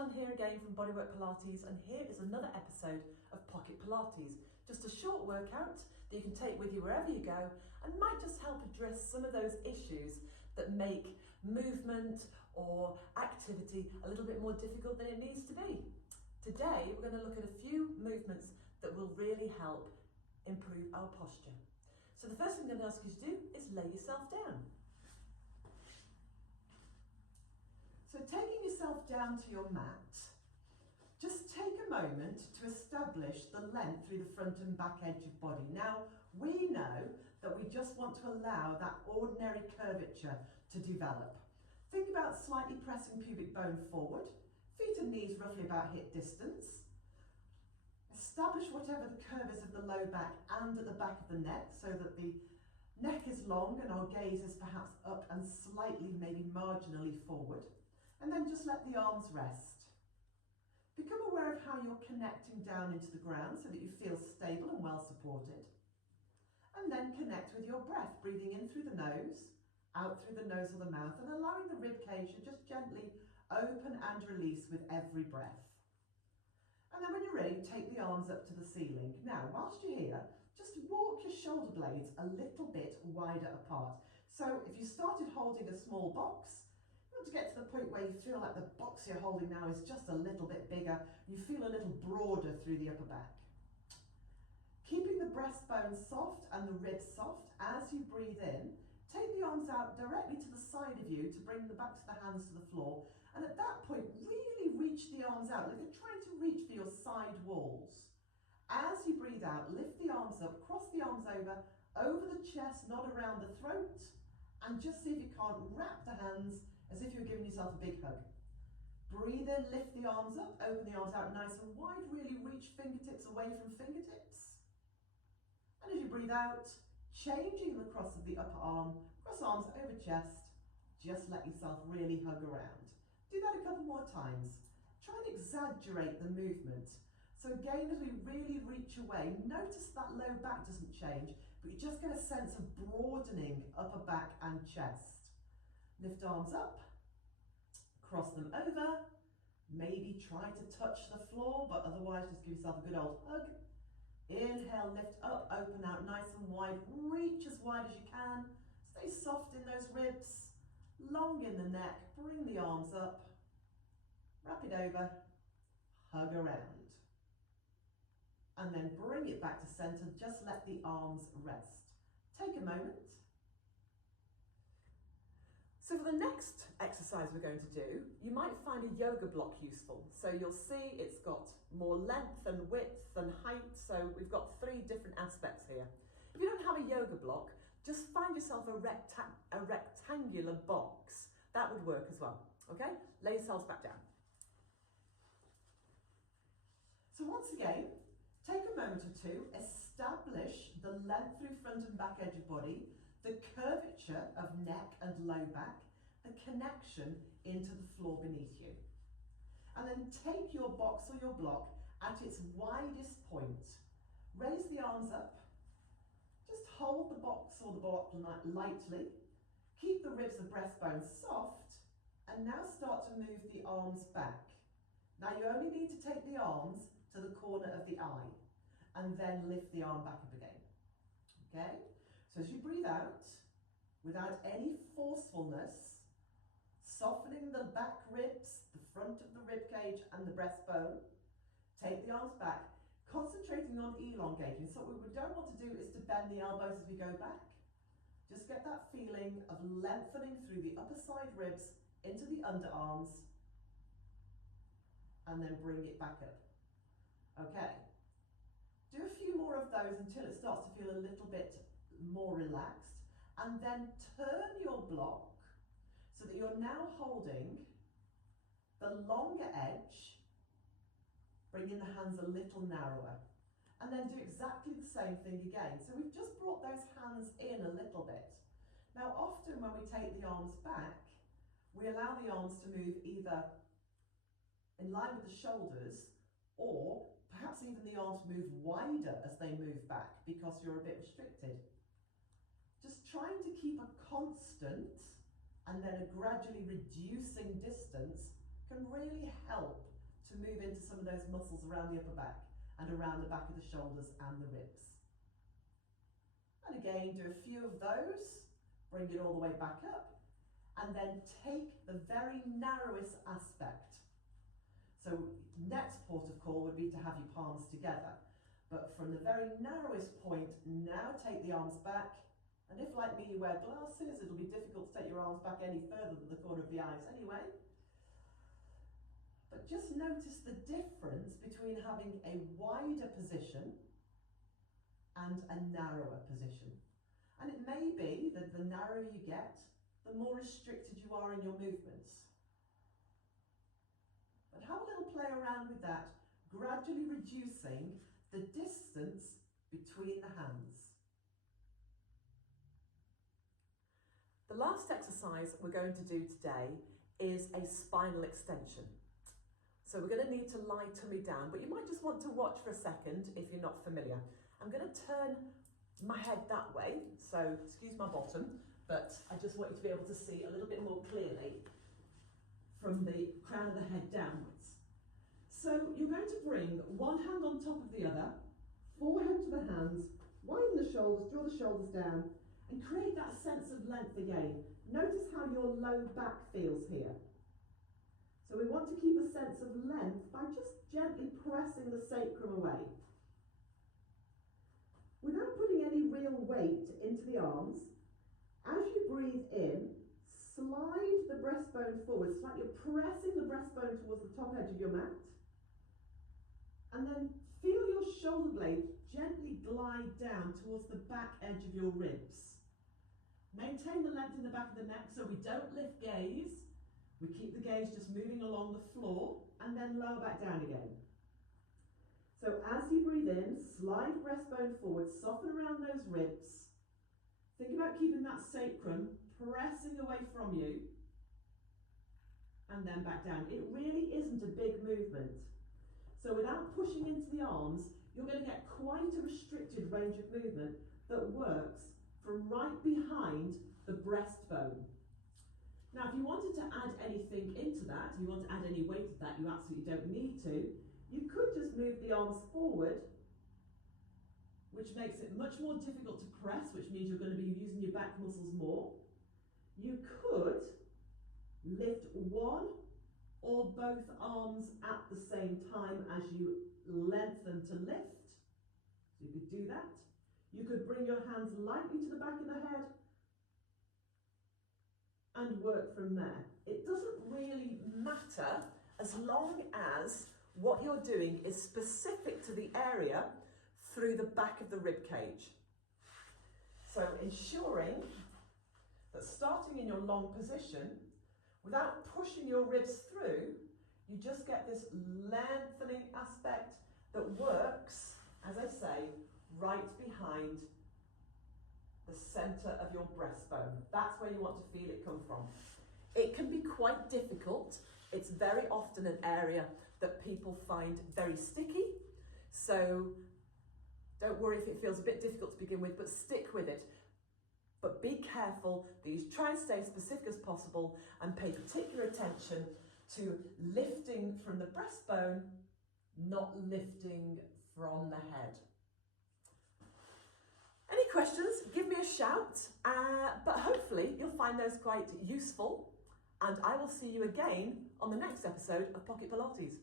Helen here again from Bodywork Pilates, and here is another episode of Pocket Pilates. Just a short workout that you can take with you wherever you go and might just help address some of those issues that make movement or activity a little bit more difficult than it needs to be. Today we're going to look at a few movements that will really help improve our posture. So the first thing I'm going to ask you to do is lay yourself down. So taking yourself down to your mat, just take a moment to establish the length through the front and back edge of body. Now, we know that we just want to allow that ordinary curvature to develop. Think about slightly pressing pubic bone forward, feet and knees roughly about hip distance. Establish whatever the curve is of the low back and at the back of the neck so that the neck is long and our gaze is perhaps up and slightly, maybe marginally forward. And then just let the arms rest. Become aware of how you're connecting down into the ground so that you feel stable and well supported. And then connect with your breath, breathing in through the nose, out through the nose or the mouth, and allowing the rib cage to just gently open and release with every breath. And then when you're ready, take the arms up to the ceiling. Now, whilst you're here, just walk your shoulder blades a little bit wider apart. So if you started holding a small box, you want to get to the point where you feel like the box you're holding now is just a little bit bigger. You feel a little broader through the upper back. Keeping the breastbone soft and the ribs soft as you breathe in, take the arms out directly to the side of you to bring the backs of the hands to the floor. And at that point, really reach the arms out, like you're trying to reach for your side walls. As you breathe out, lift the arms up, cross the arms over the chest, not around the throat, and just see if you can't wrap the hands as if you're giving yourself a big hug. Breathe in, lift the arms up, open the arms out nice and wide, really reach fingertips away from fingertips. And as you breathe out, changing the cross of the upper arm, cross arms over chest, just let yourself really hug around. Do that a couple more times. Try and exaggerate the movement. So again, as we really reach away, notice that low back doesn't change, but you just get a sense of broadening upper back and chest. Lift arms up, cross them over, maybe try to touch the floor, but otherwise just give yourself a good old hug. Inhale, lift up, open out nice and wide, reach as wide as you can. Stay soft in those ribs, long in the neck, bring the arms up, wrap it over, hug around. And then bring it back to center, just let the arms rest. Take a moment. So for the next exercise we're going to do, you might find a yoga block useful. So you'll see it's got more length and width and height. So we've got three different aspects here. If you don't have a yoga block, just find yourself a rectangular box. That would work as well. Okay, lay yourselves back down. So once again, take a moment or two, establish the length through front and back edge of body, the curvature of neck and low back, the connection into the floor beneath you. And then take your box or your block at its widest point. Raise the arms up. Just hold the box or the block lightly. Keep the ribs of the breastbone soft. And now start to move the arms back. Now you only need to take the arms to the corner of the eye and then lift the arm back up again. Okay? So as you breathe out, without any forcefulness, softening the back ribs, the front of the rib cage and the breastbone, take the arms back, concentrating on elongating. So what we don't want to do is to bend the elbows as we go back. Just get that feeling of lengthening through the upper side ribs into the underarms and then bring it back up. Okay. Do a few more of those until it starts to feel a little bit more relaxed, and then turn your block so that you're now holding the longer edge, bringing the hands a little narrower, and then do exactly the same thing again. So we've just brought those hands in a little bit. Now often when we take the arms back, we allow the arms to move either in line with the shoulders, or perhaps even the arms move wider as they move back because you're a bit restricted. Just trying to keep a constant and then a gradually reducing distance can really help to move into some of those muscles around the upper back and around the back of the shoulders and the ribs. And again, do a few of those, bring it all the way back up, and then take the very narrowest aspect. So next port of call would be to have your palms together. But from the very narrowest point, now take the arms back. And if, like me, you wear glasses, it'll be difficult to take your arms back any further than the corner of the eyes anyway. But just notice the difference between having a wider position and a narrower position. And it may be that the narrower you get, the more restricted you are in your movements. But have a little play around with that, gradually reducing the distance between the hands. The last exercise we're going to do today is a spinal extension. So we're going to need to lie tummy down, but you might just want to watch for a second if you're not familiar. I'm going to turn my head that way, so excuse my bottom, but I just want you to be able to see a little bit more clearly from the crown of the head downwards. So you're going to bring one hand on top of the other, forehead to the hands, widen the shoulders, draw the shoulders down, and create that sense of length again. Notice how your low back feels here. So we want to keep a sense of length by just gently pressing the sacrum away. Without putting any real weight into the arms, as you breathe in, slide the breastbone forward. It's like you're pressing the breastbone towards the top edge of your mat. And then feel your shoulder blades gently glide down towards the back edge of your ribs. Maintain the length in the back of the neck so we don't lift gaze. We keep the gaze just moving along the floor and then lower back down again. So as you breathe in, slide breastbone forward, soften around those ribs. Think about keeping that sacrum pressing away from you and then back down. It really isn't a big movement. So without pushing into the arms, you're going to get quite a restricted range of movement that works from right behind the breastbone. Now, if you wanted to add anything into that, if you want to add any weight to that, you absolutely don't need to. You could just move the arms forward, which makes it much more difficult to press, which means you're going to be using your back muscles more. You could lift one or both arms at the same time as you lengthen to lift. So you could do that. You could bring your hands lightly to the back of the head and work from there. It doesn't really matter as long as what you're doing is specific to the area through the back of the rib cage. So ensuring that starting in your long position, without pushing your ribs through, you just get this lengthening aspect that works, as I say, right behind the centre of your breastbone. That's where you want to feel it come from. It can be quite difficult. It's very often an area that people find very sticky. So don't worry if it feels a bit difficult to begin with, but stick with it. But be careful that you try and stay as specific as possible and pay particular attention to lifting from the breastbone, not lifting from the head. Any questions, give me a shout, but hopefully you'll find those quite useful, and I will see you again on the next episode of Pocket Pilates.